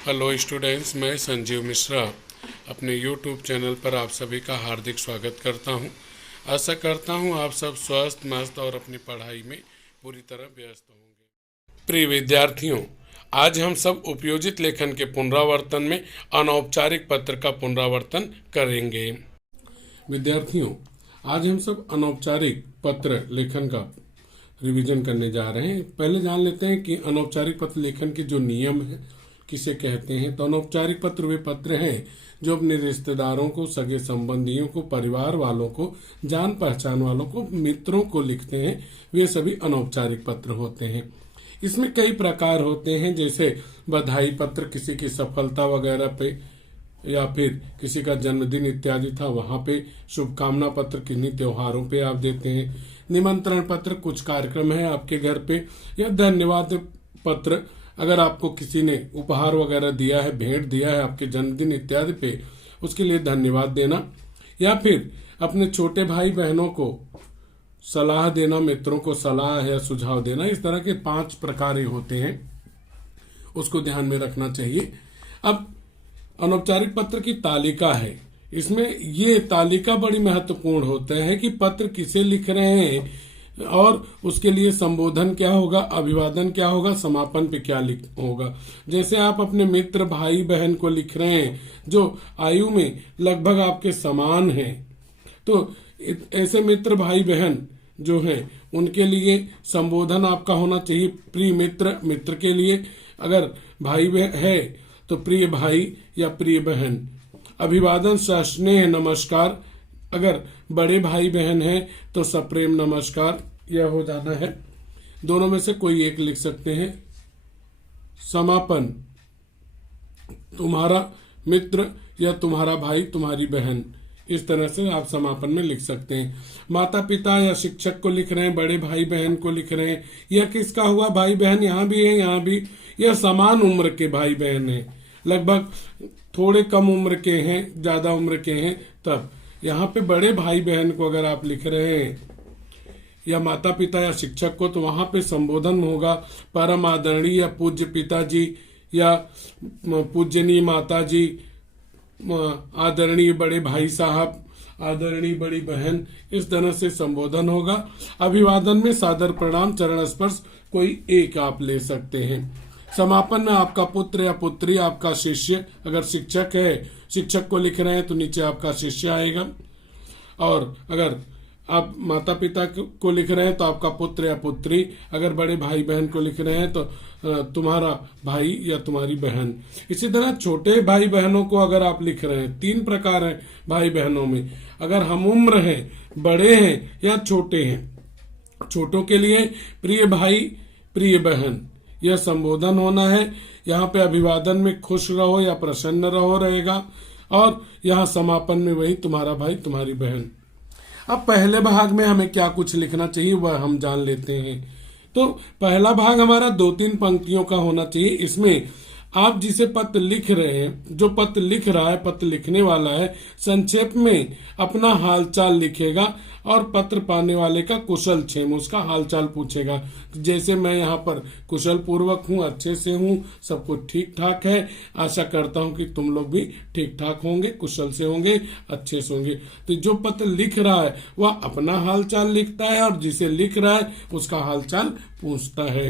Hello students, मैं संजीव मिश्रा अपने YouTube channel पर आप सभी का हार्दिक स्वागत करता हूं। आशा करता हूं आप सब स्वस्थ मस्त और अपनी पढ़ाई में पूरी तरह व्यस्त होंगे। प्रिय विद्यार्थियों, आज हम सब उपयोजित लेखन के पुनरावर्तन में अनौपचारिक पत्र का पुनरावर्तन करेंगे। विद्यार्थियों, आज हम सब अनौपचारिक पत्र लेखन का रिवीजन करने जा रहे हैं। पहले जान लेते हैं कि अनौपचारिक पत्र लेखन के जो नियम है किसे कहते हैं। तो अनौपचारिक पत्र वे पत्र हैं जो अपने रिश्तेदारों को, सगे संबंधियों को, परिवार वालों को, जान पहचान वालों को, मित्रों को लिखते हैं। वे सभी अनौपचारिक पत्र होते हैं। इसमें कई प्रकार होते हैं, जैसे बधाई पत्र किसी की सफलता वगैरह पे, या फिर किसी का जन्मदिन इत्यादि था वहां पे, शुभकामना पत्र किन्हीं त्योहारों पे आप देते हैं, निमंत्रण पत्र कुछ कार्यक्रम है आपके घर पे, या धन्यवाद पत्र अगर आपको किसी ने उपहार वगैरह दिया है, भेंट दिया है आपके जन्मदिन इत्यादि पे, उसके लिए धन्यवाद देना, या फिर अपने छोटे भाई बहनों को सलाह देना, मित्रों को सलाह या सुझाव देना। इस तरह के 5 प्रकार होते हैं, उसको ध्यान में रखना चाहिए। अब अनौपचारिक पत्र की तालिका है। इसमें ये तालिका बड़ी महत्वपूर्ण होता है कि पत्र किसे लिख रहे हैं और उसके लिए संबोधन क्या होगा, अभिवादन क्या होगा, समापन पे क्या लिख होगा। जैसे आप अपने मित्र भाई बहन को लिख रहे हैं जो आयु में लगभग आपके समान हैं, तो ऐसे मित्र भाई बहन जो हैं उनके लिए संबोधन आपका होना चाहिए प्रिय मित्र। मित्र के लिए अगर भाई है तो प्रिय भाई या प्रिय बहन। अभिवादन सस्नेह नमस्कार, अगर बड़े भाई बहन हैं तो सप्रेम नमस्कार, यह हो जाना है। दोनों में से कोई एक लिख सकते हैं। समापन, तुम्हारा मित्र या तुम्हारा भाई, तुम्हारी बहन, इस तरह से आप समापन में लिख सकते हैं। माता पिता या शिक्षक को लिख रहे हैं, बड़े भाई बहन को लिख रहे हैं। यह किसका हुआ? भाई बहन यहाँ भी है, यहाँ भी। यह समान उम्र के भाई बहन हैं, लगभग थोड़े कम उम्र के हैं, ज्यादा उम्र के हैं। तब यहाँ पे बड़े भाई बहन को अगर आप लिख रहे हैं या माता पिता या शिक्षक को, तो वहां पे संबोधन होगा परम आदरणीय या पूज्य पिताजी या पूज्यनीय माता जी, आदरणीय बड़े भाई साहब, आदरणीय बड़ी बहन, इस तरह से संबोधन होगा। अभिवादन में सादर प्रणाम, चरण स्पर्श, कोई एक आप ले सकते हैं। समापन में आपका पुत्र या पुत्री, आपका शिष्य, अगर शिक्षक है, शिक्षक को लिख रहे हैं तो नीचे आपका शिष्य आएगा। और अगर आप माता पिता को लिख रहे हैं तो आपका पुत्र या पुत्री, अगर बड़े भाई बहन को लिख रहे हैं तो तुम्हारा भाई या तुम्हारी बहन। इसी तरह छोटे भाई बहनों को अगर आप लिख रहे हैं, 3 प्रकार हैं भाई बहनों में, अगर हम उम्र हैं, बड़े हैं या छोटे हैं। छोटों के लिए प्रिय भाई प्रिय बहन, यह संबोधन होना है। यहाँ पे अभिवादन में खुश रहो या प्रसन्न रहो रहेगा, और यहाँ समापन में वही तुम्हारा भाई तुम्हारी बहन। अब पहले भाग में हमें क्या कुछ लिखना चाहिए वह हम जान लेते हैं। तो पहला भाग हमारा 2-3 पंक्तियों का होना चाहिए। इसमें आप जिसे पत्र लिख रहे हैं, जो पत्र लिख रहा है, पत्र लिखने वाला है, संक्षेप में अपना हालचाल लिखेगा और पत्र पाने वाले का कुशल क्षेम, उसका हालचाल पूछेगा। जैसे मैं यहाँ पर कुशल पूर्वक हूँ, अच्छे से हूँ, सब कुछ ठीक ठाक है, आशा करता हूँ कि तुम लोग भी ठीक ठाक होंगे, कुशल से होंगे, अच्छे से होंगे। तो जो पत्र लिख रहा है वह अपना हालचाल लिखता है और जिसे लिख रहा है उसका हालचाल पूछता है।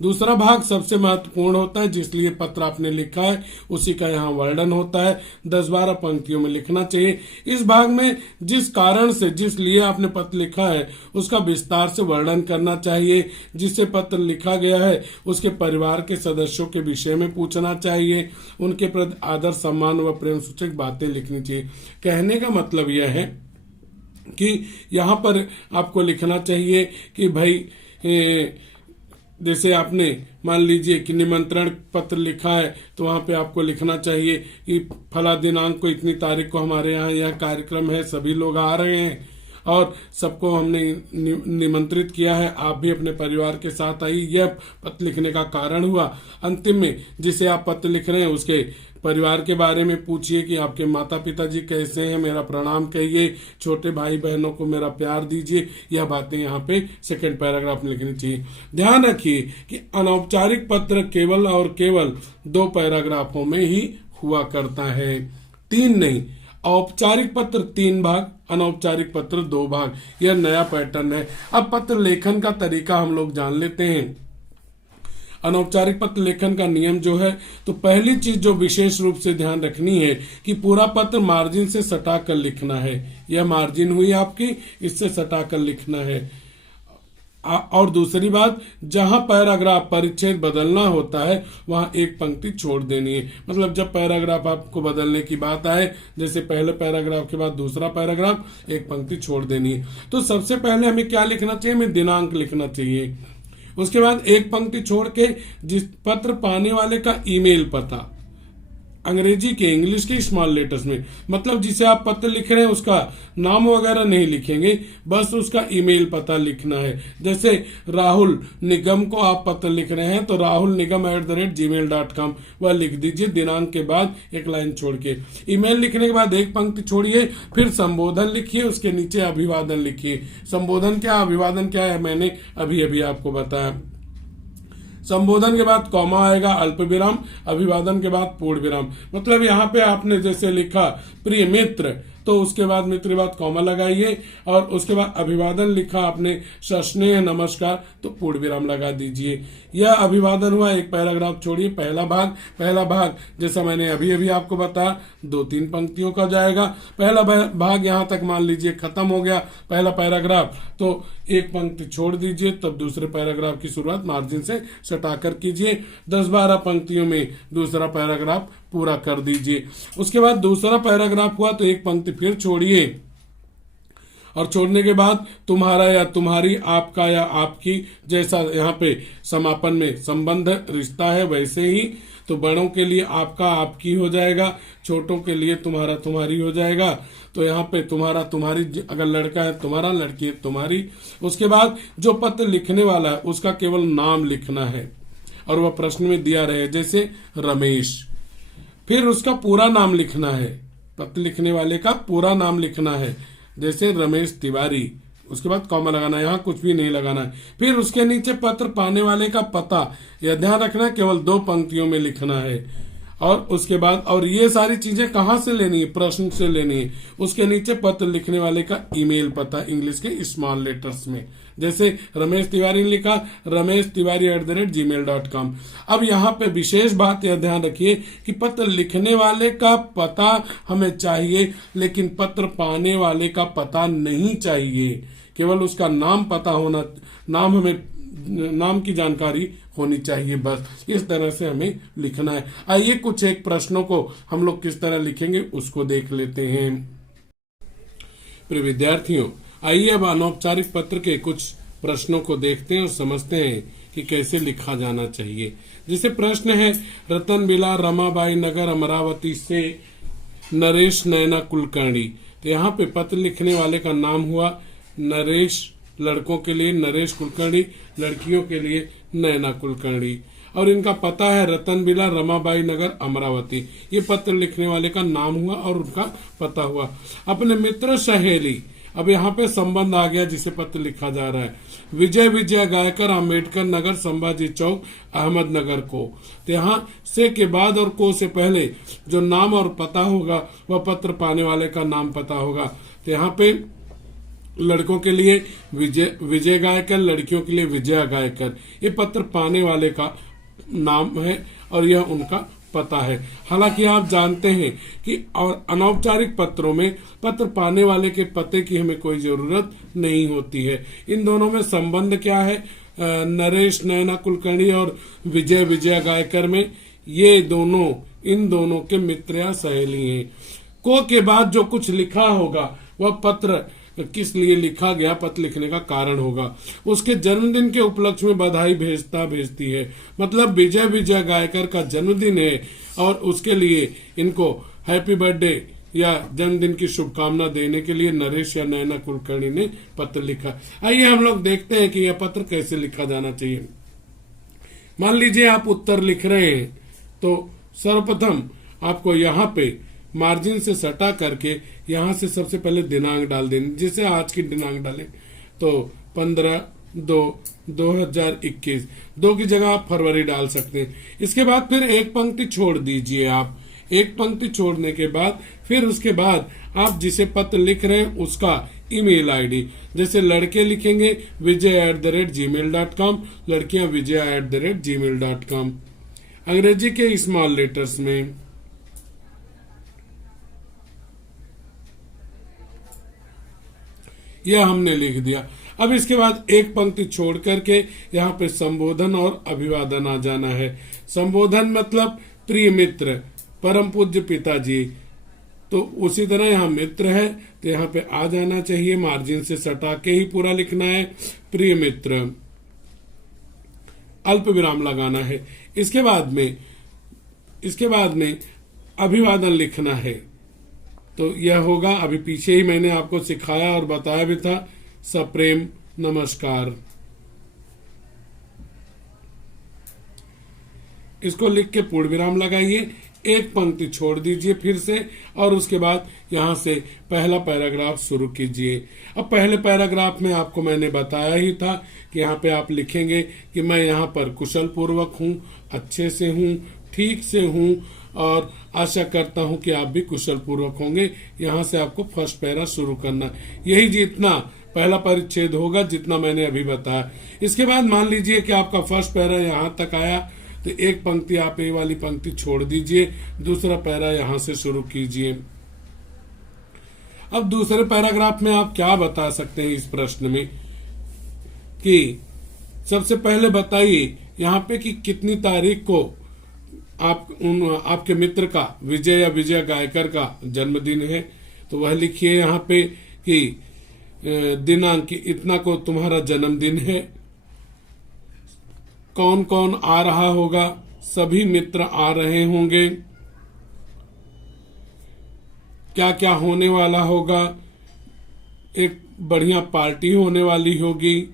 दूसरा भाग सबसे महत्वपूर्ण होता है, जिसलिए पत्र आपने लिखा है उसी का यहाँ वर्णन होता है। 10-12 पंक्तियों में लिखना चाहिए। इस भाग में जिस कारण से, जिस लिए आपने पत्र लिखा है उसका विस्तार से वर्णन करना चाहिए। जिससे पत्र लिखा गया है उसके परिवार के सदस्यों के विषय में पूछना चाहिए। उनके प्रति आदर सम्मान व प्रेम सूचक बातें लिखनी चाहिए। कहने का मतलब यह है कि यहाँ पर आपको लिखना चाहिए कि भाई जैसे आपने मान लीजिए कि निमंत्रण पत्र लिखा है तो वहां पे आपको लिखना चाहिए कि फला दिनांक को इतनी तारीख को हमारे यहाँ यह कार्यक्रम है, सभी लोग आ रहे हैं और सबको हमने निमंत्रित किया है, आप भी अपने परिवार के साथ आइए। यह पत्र लिखने का कारण हुआ। अंतिम में जिसे आप पत्र लिख रहे हैं उसके परिवार के बारे में पूछिए कि आपके माता पिताजी कैसे हैं, मेरा प्रणाम कहिए, छोटे भाई बहनों को मेरा प्यार दीजिए। यह बातें यहाँ पे सेकंड पैराग्राफ में लिखनी चाहिए। ध्यान रखिए कि अनौपचारिक पत्र केवल और केवल 2 पैराग्राफों में ही हुआ करता है, 3 नहीं। औपचारिक पत्र 3 भाग, अनौपचारिक पत्र 2 भाग। यह नया पैटर्न है। अब पत्र लेखन का तरीका हम लोग जान लेते हैं। अनौपचारिक पत्र लेखन का नियम जो है, तो पहली चीज जो विशेष रूप से ध्यान रखनी है कि पूरा पत्र मार्जिन से सटा कर लिखना है। यह मार्जिन हुई आपकी, इससे सटा कर लिखना है। और दूसरी बात, जहां पैराग्राफ परिच्छेद बदलना होता है वहां एक पंक्ति छोड़ देनी है। मतलब जब पैराग्राफ आपको बदलने की बात आए, जैसे पहले पैराग्राफ के बाद दूसरा पैराग्राफ, एक पंक्ति छोड़ देनी है। तो सबसे पहले हमें क्या लिखना चाहिए? हमें दिनांक लिखना चाहिए। उसके बाद एक पंक्ति छोड़ के जिस पत्र पाने वाले का ईमेल पता, अंग्रेजी के, इंग्लिश के स्मॉल लेटर्स में, मतलब जिसे आप पत्र लिख रहे हैं उसका नाम वगैरह नहीं लिखेंगे, बस उसका ईमेल पता लिखना है। जैसे राहुल निगम को आप पत्र लिख रहे हैं तो rahulnigam@gmail.com वह लिख दीजिए, दिनांक के बाद एक लाइन छोड़ के। ईमेल लिखने के बाद एक पंक्ति छोड़िए, फिर संबोधन लिखिए, उसके नीचे अभिवादन लिखिए। संबोधन क्या, अभिवादन क्या है, मैंने अभी अभी आपको बताया। संबोधन के बाद कॉमा आएगा, अल्प विराम, अभिवादन के बाद पूर्ण विराम। मतलब यहाँ पे आपने जैसे लिखा प्रिय मित्र, तो उसके बाद मित्र के बाद कॉमा लगाइए, और उसके बाद अभिवादन लिखा आपने सस्नेह नमस्कार, तो पूर्ण विराम लगा दीजिए। यह अभिवादन हुआ, एक पैराग्राफ छोड़िए। पहला भाग जैसा मैंने अभी अभी आपको बताया 2-3 पंक्तियों का जाएगा। पहला भाग यहाँ तक मान लीजिए खत्म हो गया, पहला पैराग्राफ, तो एक पंक्ति छोड़ दीजिए, तब दूसरे पैराग्राफ की शुरुआत मार्जिन से सटाकर कीजिए। 10-12 पंक्तियों में दूसरा पैराग्राफ पूरा कर दीजिए। उसके बाद दूसरा पैराग्राफ हुआ तो एक पंक्ति फिर छोड़िए, और छोड़ने के बाद तुम्हारा या तुम्हारी, आपका या आपकी, जैसा यहाँ पे समापन में संबंध रिश्ता है वैसे ही, तो बड़ों के लिए आपका आपकी हो जाएगा, छोटों के लिए तुम्हारा तुम्हारी हो जाएगा। तो यहाँ पे तुम्हारा तुम्हारी, अगर लड़का है तुम्हारा, लड़की है तुम्हारी। उसके बाद जो पत्र लिखने वाला है उसका केवल नाम लिखना है, और वह प्रश्न में दिया रहे, जैसे रमेश। फिर उसका पूरा नाम लिखना है, पत्र लिखने वाले का पूरा नाम लिखना है, जैसे रमेश तिवारी। उसके बाद कॉमा लगाना है, यहाँ कुछ भी नहीं लगाना है। फिर उसके नीचे पत्र पाने वाले का पता, यह ध्यान रखना है, केवल 2 पंक्तियों में लिखना है। और उसके बाद, और ये सारी चीजें कहाँ से लेनी है? प्रश्न से लेनी है। उसके नीचे पत्र लिखने वाले का ईमेल पता, इंग्लिश के स्मॉल लेटर्स में, जैसे रमेश तिवारी ने लिखा, ramesh@gmail.com। अब यहाँ पे विशेष बात यह ध्यान रखिए कि पत्र लिखने वाले का पता हमें चाहिए, लेकिन पत्र पाने वाले का पता नहीं चाहिए। केवल उसका नाम पता होना, नाम की जानकारी होनी चाहिए, बस। इस तरह से हमें लिखना है। आइए कुछ एक प्रश्नों को हम लोग किस तरह लिखेंगे उसको देख लेते हैं। प्रिय विद्यार्थियों, आइए अब अनौपचारिक पत्र के कुछ प्रश्नों को देखते हैं और समझते हैं कि कैसे लिखा जाना चाहिए। जैसे प्रश्न है, रतन बिला रमाबाई नगर अमरावती से नरेश नैना कुलकर्णी। तो यहाँ पे पत्र लिखने वाले का नाम हुआ नरेश, लड़कों के लिए नरेश कुलकर्णी, लड़कियों के लिए नैना कुलकर्णी। और इनका पता है रतन बिला रमाबाई नगर अमरावती। ये पत्र लिखने वाले का नाम हुआ और उनका पता हुआ। अपने मित्र सहेली, अब यहाँ पे संबंध आ गया जिसे पत्र लिखा जा रहा है। विजय गायकर अम्बेडकर नगर संभाजी चौक अहमदनगर को। तो यहाँ से के बाद और को से पहले जो नाम और पता होगा वह पत्र पाने वाले का नाम पता होगा। तो यहाँ पे लड़कों के लिए विजय गायकर, लड़कियों के लिए विजया गायकर। ये पत्र पाने वाले का नाम है और यह उनका पता है। हालांकि आप जानते हैं कि और अनौपचारिक पत्रों में पत्र पाने वाले के पते की हमें कोई जरूरत नहीं होती है। इन दोनों में संबंध क्या है? नरेश नैना कुलकर्णी और विजया गायकर में, ये दोनों, इन दोनों के मित्र या सहेली हैं। को के बाद जो कुछ लिखा होगा वह पत्र किस लिए लिखा गया, पत्र लिखने का कारण होगा। उसके जन्मदिन के उपलक्ष्य में बधाई भेजती है। मतलब विजय गायकर का जन्मदिन है और उसके लिए इनको हैप्पी बर्थडे या जन्मदिन की शुभकामना देने के लिए नरेश या नैना कुलकर्णी ने पत्र लिखा। आइए हम लोग देखते हैं कि यह पत्र कैसे लिखा जाना चाहिए। मान लीजिए आप उत्तर लिख रहे हैं, तो सर्वप्रथम आपको यहाँ पे मार्जिन से सटा करके यहाँ से सबसे पहले दिनांक डाल देंगे। जैसे आज की दिनांक डालें तो 15/2/2021, 2 की जगह आप फरवरी डाल सकते हैं। इसके बाद फिर एक पंक्ति छोड़ दीजिए। आप एक पंक्ति छोड़ने के बाद फिर उसके बाद आप जिसे पत्र लिख रहे हैं उसका ईमेल आईडी, जैसे लड़के लिखेंगे vijay@gmail.com, लड़कियां vijaya@gmail.com, अंग्रेजी के स्मॉल लेटर्स में। यह हमने लिख दिया। अब इसके बाद एक पंक्ति छोड़ करके यहाँ पे संबोधन और अभिवादन आ जाना है। संबोधन मतलब प्रिय मित्र, परम पूज्य पिताजी, तो उसी तरह यहाँ मित्र है तो यहाँ पे आ जाना चाहिए, मार्जिन से सटा के ही पूरा लिखना है, प्रिय मित्र, अल्प विराम लगाना है। इसके बाद में अभिवादन लिखना है। तो यह होगा, अभी पीछे ही मैंने आपको सिखाया और बताया भी था, सप्रेम नमस्कार। इसको लिख के पूर्ण विराम लगाइए, एक पंक्ति छोड़ दीजिए फिर से, और उसके बाद यहां से पहला पैराग्राफ शुरू कीजिए। अब पहले पैराग्राफ में आपको मैंने बताया ही था कि यहाँ पे आप लिखेंगे कि मैं यहाँ पर कुशल पूर्वक हूँ, अच्छे से हूँ, ठीक से हूँ, और आशा करता हूं कि आप भी कुशल पूर्वक होंगे। यहां से आपको फर्स्ट पैरा शुरू करना, यही जितना पहला परिच्छेद होगा जितना मैंने अभी बताया। इसके बाद मान लीजिए कि आपका फर्स्ट पैरा यहां तक आया तो एक पंक्ति आप ये वाली पंक्ति छोड़ दीजिए, दूसरा पैरा यहां से शुरू कीजिए। अब दूसरे पैराग्राफ में आप क्या बता सकते हैं इस प्रश्न में कि सबसे पहले बताइए यहाँ पे कि कितनी तारीख को आपके मित्र का, विजय या विजय गायकर का जन्मदिन है। तो वह लिखिए यहाँ पे कि दिनांक इतना को तुम्हारा जन्मदिन है। कौन कौन आ रहा होगा? सभी मित्र आ रहे होंगे। क्या क्या होने वाला होगा? एक बढ़िया पार्टी होने वाली होगी।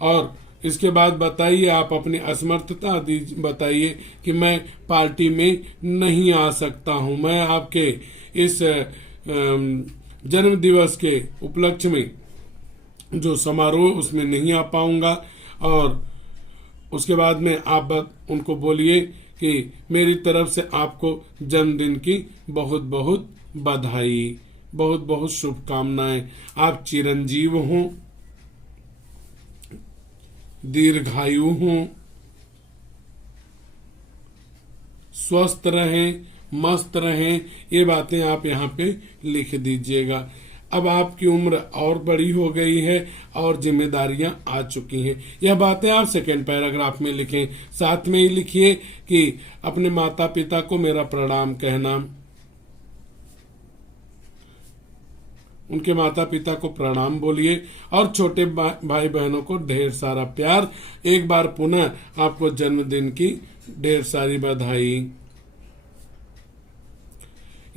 और इसके बाद बताइए, आप अपनी असमर्थता बताइए कि मैं पार्टी में नहीं आ सकता हूं, मैं आपके इस जन्म दिवस के उपलक्ष्य में जो समारोह उसमें नहीं आ पाऊंगा। और उसके बाद में आप उनको बोलिए कि मेरी तरफ से आपको जन्मदिन की बहुत बहुत बधाई, बहुत बहुत शुभकामनाएं। आप चिरंजीव हों, दीर्घायु हों, स्वस्थ रहें, मस्त रहें, ये बातें आप यहाँ पे लिख दीजिएगा। अब आपकी उम्र और बड़ी हो गई है और जिम्मेदारियां आ चुकी हैं। यह बातें आप सेकेंड पैराग्राफ में लिखें। साथ में ही लिखिए कि अपने माता पिता को मेरा प्रणाम कहना, उनके माता पिता को प्रणाम बोलिए, और छोटे भाई बहनों को ढेर सारा प्यार। एक बार पुनः आपको जन्मदिन की ढेर सारी बधाई।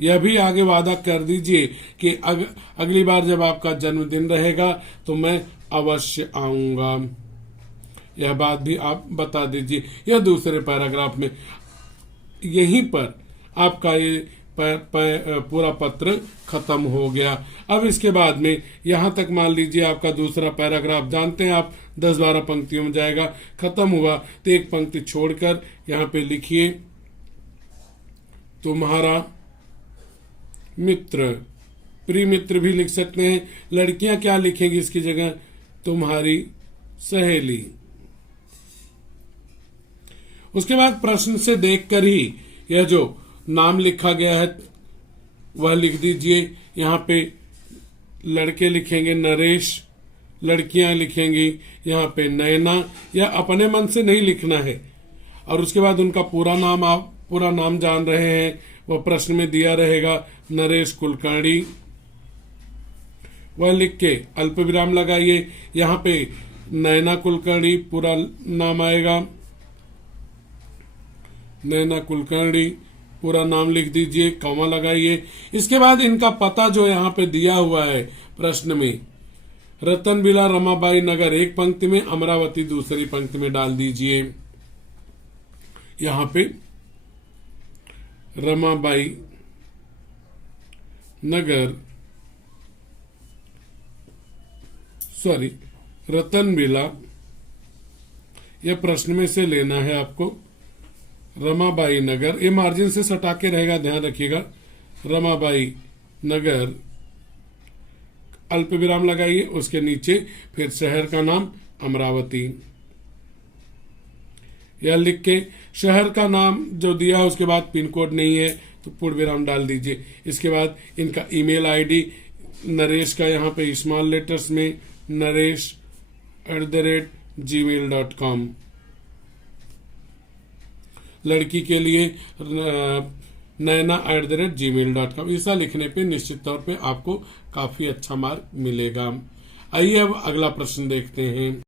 यह भी आगे वादा कर दीजिए कि अगली बार जब आपका जन्मदिन रहेगा तो मैं अवश्य आऊंगा। यह बात भी आप बता दीजिए। यह दूसरे पैराग्राफ में, यहीं पर आपका ये पूरा पत्र खत्म हो गया। अब इसके बाद में यहां तक मान लीजिए आपका दूसरा पैराग्राफ, जानते हैं आप 10-12 पंक्तियों में जाएगा, खत्म हुआ तो एक पंक्ति छोड़कर यहाँ पे लिखिए तुम्हारा मित्र, प्रिय मित्र भी लिख सकते हैं। लड़कियां क्या लिखेंगी इसकी जगह? तुम्हारी सहेली। उसके बाद प्रश्न से देखकर ही यह जो नाम लिखा गया है वह लिख दीजिए। यहाँ पे लड़के लिखेंगे नरेश, लड़कियां लिखेंगी यहाँ पे नैना। या अपने मन से नहीं लिखना है। और उसके बाद उनका पूरा नाम, आप पूरा नाम जान रहे हैं, वह प्रश्न में दिया रहेगा, नरेश कुलकर्णी। वह लिख के अल्प विराम लगाइए। यहाँ पे नैना कुलकर्णी पूरा नाम आएगा, नैना कुलकर्णी पूरा नाम लिख दीजिए, कॉमा लगाइए। इसके बाद इनका पता जो यहाँ पे दिया हुआ है प्रश्न में, रतन बिला रमाबाई नगर एक पंक्ति में, अमरावती दूसरी पंक्ति में डाल दीजिए। यहाँ पे रमाबाई नगर रतन विला, यह प्रश्न में से लेना है आपको। रमाबाई नगर, ये मार्जिन से सटा के रहेगा, ध्यान रखिएगा। रमाबाई नगर, अल्प विराम लगाइए, उसके नीचे फिर शहर का नाम अमरावती, यह लिख के शहर का नाम जो दिया उसके बाद पिन कोड नहीं है तो पूर्ण विराम डाल दीजिए। इसके बाद इनका ईमेल आईडी नरेश का यहाँ पे स्मॉल लेटर्स में naresh@gmail.com। लड़की के लिए naina@gmail.com। ऐसा लिखने पे निश्चित तौर पे आपको काफी अच्छा मार्क मिलेगा। आइए अब अगला प्रश्न देखते हैं।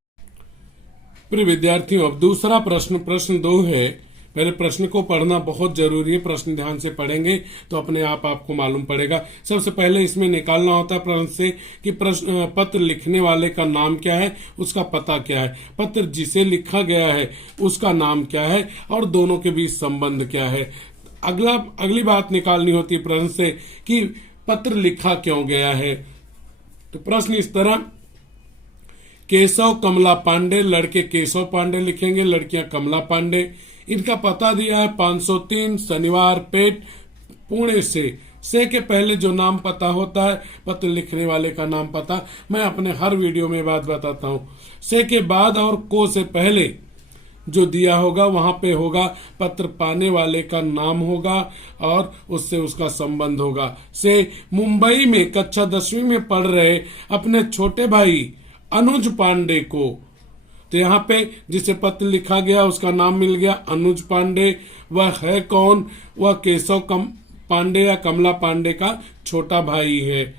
प्रिय विद्यार्थियों, अब दूसरा प्रश्न 2 है। पहले प्रश्न को पढ़ना बहुत जरूरी है, प्रश्न ध्यान से पढ़ेंगे तो अपने आप आपको मालूम पड़ेगा। सबसे पहले इसमें निकालना होता है प्रश्न से कि पत्र लिखने वाले का नाम क्या है, उसका पता क्या है, पत्र जिसे लिखा गया है उसका नाम क्या है और दोनों के बीच संबंध क्या है। अगली बात निकालनी होती है प्रश्न से कि पत्र लिखा क्यों गया है। तो प्रश्न इस तरह, केशव कमला पांडे, लड़के केशव पांडे लिखेंगे, लड़कियां कमला पांडे। इनका पता दिया है 503 शनिवार पेट, पुणे से के पहले जो नाम पता होता है पत्र लिखने वाले का नाम पता, मैं अपने हर वीडियो में बात बताता हूं। से के बाद और को से पहले जो दिया होगा वहां पे होगा पत्र पाने वाले का नाम होगा और उससे उसका संबंध होगा। से मुंबई में कक्षा 10वीं में पढ़ रहे अपने छोटे भाई अनुज पांडे को, तो यहाँ पे जिसे पत्र लिखा गया उसका नाम मिल गया अनुज पांडे। वह है कौन? वह केशव पांडे या कमला पांडे का छोटा भाई है।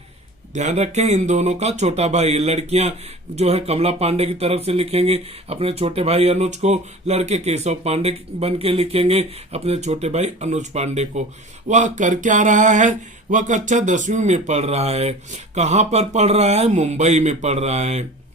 ध्यान रखें, इन दोनों का छोटा भाई। लड़कियां जो है कमला पांडे की तरफ से लिखेंगे अपने छोटे भाई अनुज को, लड़के केशव पांडे बन के लिखेंगे अपने छोटे भाई अनुज पांडे को। वह कर क्या रहा है? वह कक्षा 10वीं में पढ़ रहा है। कहाँ पर पढ़ रहा है? मुंबई में पढ़ रहा है।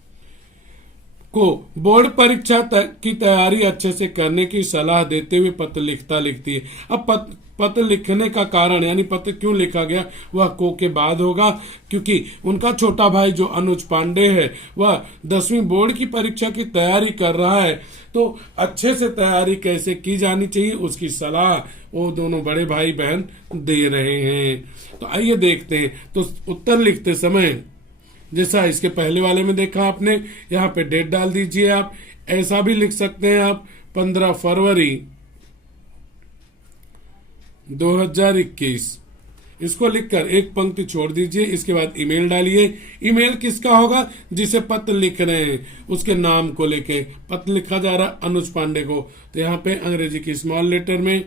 को बोर्ड परीक्षा की तैयारी अच्छे से करने की सलाह देते हुए पत्र लिखती है। अब पत्र लिखने का कारण यानी पत्र क्यों लिखा गया वह को के बाद होगा, क्योंकि उनका छोटा भाई जो अनुज पांडे है वह 10वीं बोर्ड की परीक्षा की तैयारी कर रहा है, तो अच्छे से तैयारी कैसे की जानी चाहिए उसकी सलाह वो दोनों बड़े भाई बहन दे रहे हैं। तो आइए देखते हैं। तो उत्तर लिखते समय जैसा इसके पहले वाले में देखा आपने, यहाँ पे डेट डाल दीजिए। आप ऐसा भी लिख सकते हैं, आप 15 फरवरी 2021 इसको लिखकर एक पंक्ति छोड़ दीजिए। इसके बाद ईमेल डालिए। ईमेल किसका होगा? जिसे पत्र लिख रहे हैं उसके नाम को लेके पत्र लिखा जा रहा अनुज पांडे को, तो यहाँ पे अंग्रेजी की स्मॉल लेटर में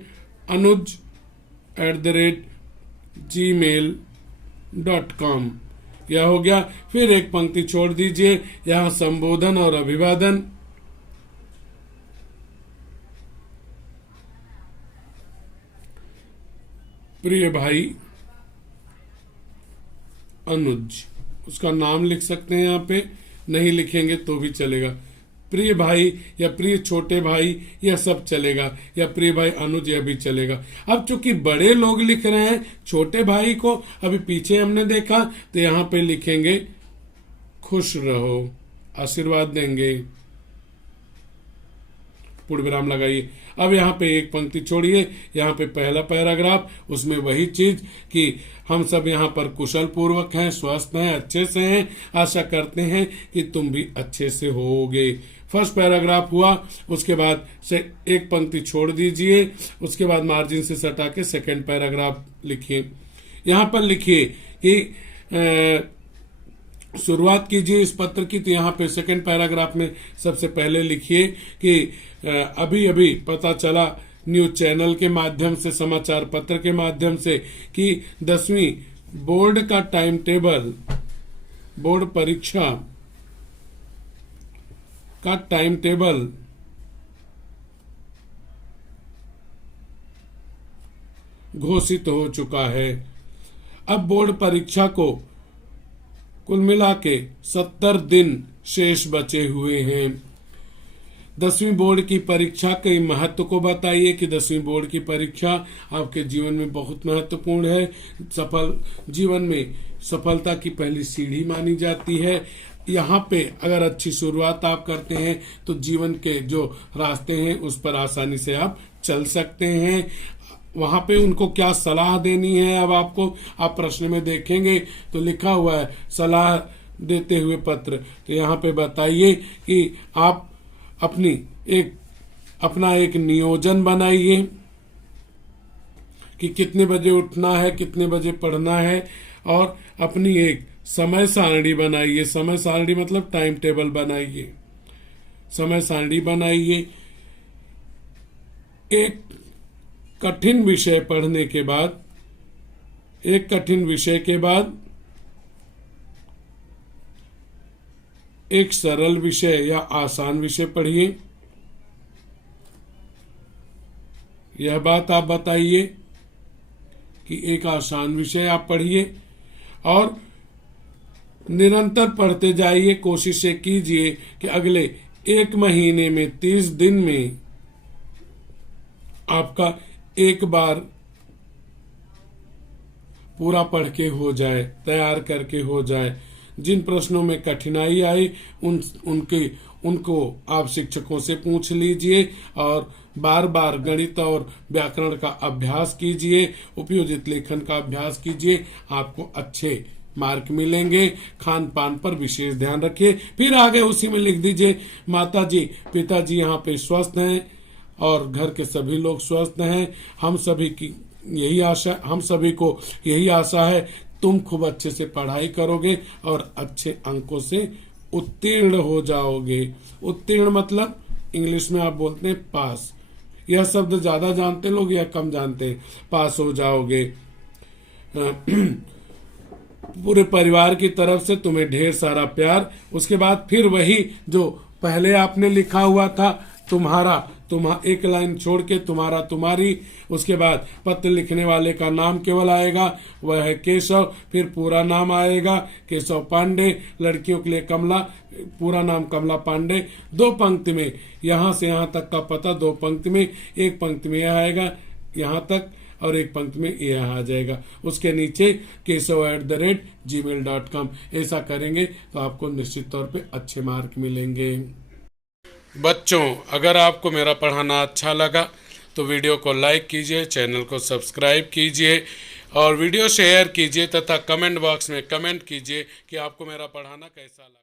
anuj@gmail.com यह हो गया। फिर एक पंक्ति छोड़ दीजिए, यहाँ संबोधन और अभिवादन। प्रिय भाई अनुज, उसका नाम लिख सकते हैं, यहाँ पे नहीं लिखेंगे तो भी चलेगा। प्रिय भाई या प्रिय छोटे भाई यह सब चलेगा, या प्रिय भाई अनुज यह भी चलेगा। अब चूंकि बड़े लोग लिख रहे हैं छोटे भाई को, अभी पीछे हमने देखा, तो यहाँ पे लिखेंगे खुश रहो, आशीर्वाद देंगे, पूर्ण विराम लगाइए। अब यहाँ पे एक पंक्ति छोड़िए, यहाँ पे पहला पैराग्राफ, उसमें वही चीज कि हम सब यहाँ पर कुशल पूर्वक हैं, स्वस्थ हैं, अच्छे से हैं, आशा करते हैं कि तुम भी अच्छे से होगे। फर्स्ट पैराग्राफ हुआ, उसके बाद से एक पंक्ति छोड़ दीजिए, उसके बाद मार्जिन से सटा के सेकेंड पैराग्राफ लिखिए। यहाँ पर लिखिए कि शुरुआत कीजिए इस पत्र की, तो यहाँ पे सेकंड पैराग्राफ में सबसे पहले लिखिए कि अभी अभी पता चला न्यूज चैनल के माध्यम से, समाचार पत्र के माध्यम से कि 10वीं बोर्ड का टाइम टेबल, बोर्ड परीक्षा का टाइम टेबल घोषित हो चुका है। अब बोर्ड परीक्षा को कुल मिला के 70 दिन शेष बचे हुए हैं। 10वीं बोर्ड की परीक्षा के महत्व को बताइए कि 10वीं बोर्ड की परीक्षा आपके जीवन में बहुत महत्वपूर्ण है। जीवन में सफलता की पहली सीढ़ी मानी जाती है। यहाँ पे अगर अच्छी शुरुआत आप करते हैं तो जीवन के जो रास्ते हैं उस पर आसानी से आप चल सकते हैं। वहां पे उनको क्या सलाह देनी है, अब आपको आप प्रश्न में देखेंगे तो लिखा हुआ है सलाह देते हुए पत्र। तो यहाँ पे बताइए कि आप अपना एक नियोजन बनाइए कि कितने बजे उठना है, कितने बजे पढ़ना है, और अपनी एक समय सारणी बनाइए। समय सारणी मतलब टाइम टेबल बनाइए, समय सारणी बनाइए। एक कठिन विषय पढ़ने के बाद, एक कठिन विषय के बाद एक सरल विषय या आसान विषय पढ़िए। यह बात आप बताइए कि एक आसान विषय आप पढ़िए और निरंतर पढ़ते जाइए। कोशिश कीजिए कि अगले 1 महीने में 30 दिन में आपका एक बार पूरा पढ़ के हो जाए, तैयार करके हो जाए। जिन प्रश्नों में कठिनाई आई उनको आप शिक्षकों से पूछ लीजिए और बार बार गणित और व्याकरण का अभ्यास कीजिए, उपयोजित लेखन का अभ्यास कीजिए, आपको अच्छे मार्क मिलेंगे। खान पान पर विशेष ध्यान रखिए। फिर आगे उसी में लिख दीजिए माताजी पिताजी यहाँ पे स्वस्थ हैं और घर के सभी लोग स्वस्थ हैं। हम सभी को यही आशा है तुम खूब अच्छे से पढ़ाई करोगे और अच्छे अंकों से उत्तीर्ण हो जाओगे। उत्तीर्ण मतलब इंग्लिश में आप बोलते हैं पास। यह शब्द ज्यादा जानते लोग या कम जानते हैं? पास हो जाओगे। पूरे परिवार की तरफ से तुम्हें ढेर सारा प्यार। उसके बाद फिर वही जो पहले आपने लिखा हुआ था, तुम्हारा एक लाइन छोड़ के तुम्हारा तुम्हारी, उसके बाद पत्र लिखने वाले का नाम केवल आएगा, वह है केशव। फिर पूरा नाम आएगा केशव पांडे। लड़कियों के लिए कमला, पूरा नाम कमला पांडे। 2 पंक्ति में यहाँ से यहाँ तक का पता, 2 पंक्ति में। एक पंक्ति में यह आएगा यहाँ तक और एक पंक्ति में यह आ जाएगा। उसके नीचे kesav@gmail.com। ऐसा करेंगे तो आपको निश्चित तौर पे अच्छे मार्क मिलेंगे। बच्चों, अगर आपको मेरा पढ़ाना अच्छा लगा तो वीडियो को लाइक कीजिए, चैनल को सब्सक्राइब कीजिए और वीडियो शेयर कीजिए तथा कमेंट बॉक्स में कमेंट कीजिए कि आपको मेरा पढ़ाना कैसा लगा।